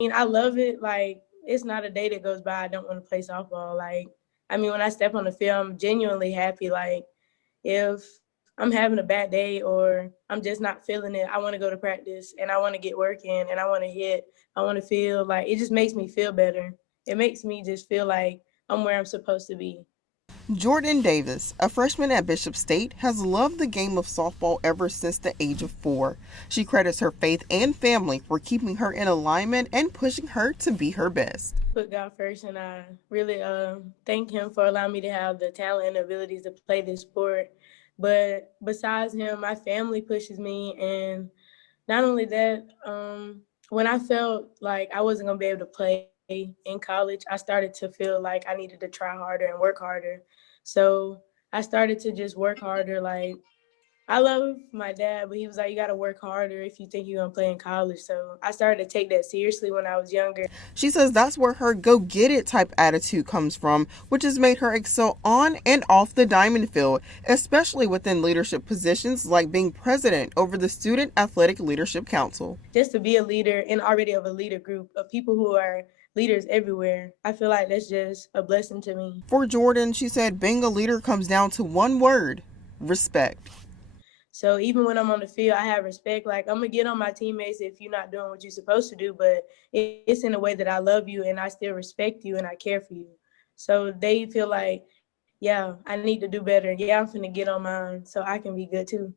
mean, I love it. Like, it's not a day that goes by I don't want to play softball. Like, I mean, when I step on the field, I'm genuinely happy. Like, if I'm having a bad day or I'm just not feeling it, I want to go to practice and I want to get work in and I want to hit. I want to feel like it just makes me feel better. It makes me just feel like I'm where I'm supposed to be. Jordan Davis, a freshman at Bishop State, has loved the game of softball ever since the age of 4. She credits her faith and family for keeping her in alignment and pushing her to be her best. Put God first, and I really thank Him for allowing me to have the talent and abilities to play this sport. But besides Him, my family pushes me, and not only that, when I felt like I wasn't gonna be able to play in college, I started to feel like I needed to try harder and work harder. So I started to just work harder. Like, I love my dad, but he was like, "You got to work harder if you think you're gonna play in college." So I started to take that seriously when I was younger. She says that's where her go get it type attitude comes from, which has made her excel on and off the diamond field, especially within leadership positions like being president over the Student Athletic Leadership Council. Just to be a leader and already of a leader group of people who are leaders everywhere, I feel like that's just a blessing to me. For Jordan, she said being a leader comes down to one word: respect. So even when I'm on the field, I have respect. Like, I'm gonna get on my teammates if you're not doing what you're supposed to do, but it's in a way that I love you and I still respect you and I care for you. So they feel like, yeah, I need to do better. Yeah, I'm finna get on mine so I can be good too.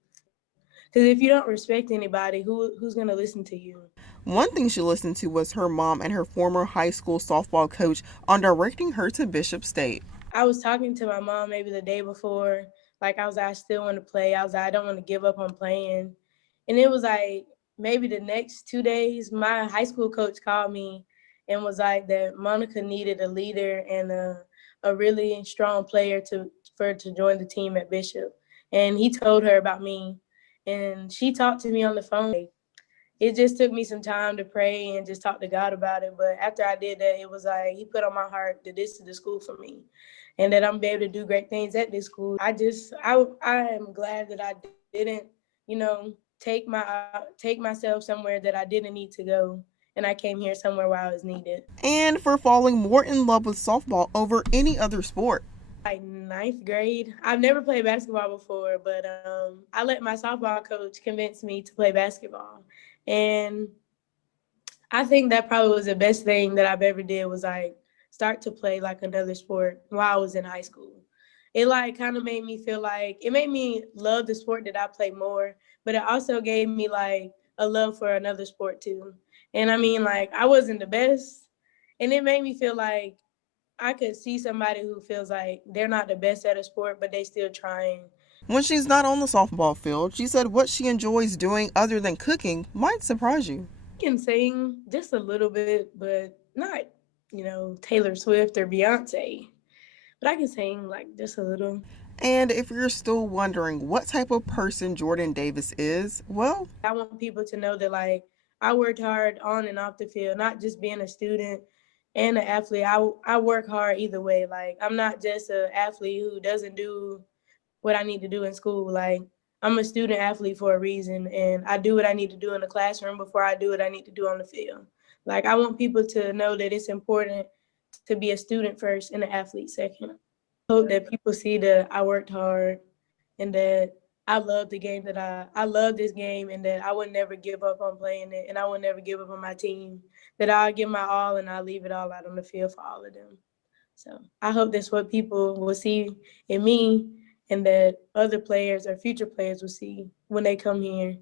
Because if you don't respect anybody, who's gonna listen to you? One thing she listened to was her mom and her former high school softball coach on directing her to Bishop State. I was talking to my mom maybe the day before. Like, I was like, I still want to play. I was like, I don't want to give up on playing. And it was like maybe the next 2 days, my high school coach called me and was like that Monica needed a leader and a really strong player for her to join the team at Bishop. And he told her about me. And she talked to me on the phone. It just took me some time to pray and just talk to God about it. But after I did that, it was like He put on my heart that this is the school for me, and that I'm be able to do great things at this school. I am glad that I didn't, you know, take myself somewhere that I didn't need to go, and I came here somewhere where I was needed. And for falling more in love with softball over any other sport. Like ninth grade, I've never played basketball before, but I let my softball coach convince me to play basketball, and I think that probably was the best thing that I've ever did was like start to play like another sport while I was in high school. It like kind of made me feel like it made me love the sport that I play more, but it also gave me like a love for another sport too. And I mean, like, I wasn't the best, and it made me feel like I could see somebody who feels like they're not the best at a sport, but they still trying. When she's not on the softball field, she said what she enjoys doing other than cooking might surprise you. I can sing just a little bit, but not, Taylor Swift or Beyonce. But I can sing like just a little. And if you're still wondering what type of person Jordan Davis is, well, I want people to know that like I worked hard on and off the field, not just being a student and an athlete. I work hard either way. Like, I'm not just an athlete who doesn't do what I need to do in school. Like, I'm a student athlete for a reason, and I do what I need to do in the classroom before I do what I need to do on the field. Like, I want people to know that it's important to be a student first and an athlete second. Hope that people see that I worked hard and that I love the game I love this game, and that I would never give up on playing it, and I would never give up on my team. That I'll give my all and I'll leave it all out on the field for all of them. So I hope that's what people will see in me, and that other players or future players will see when they come here.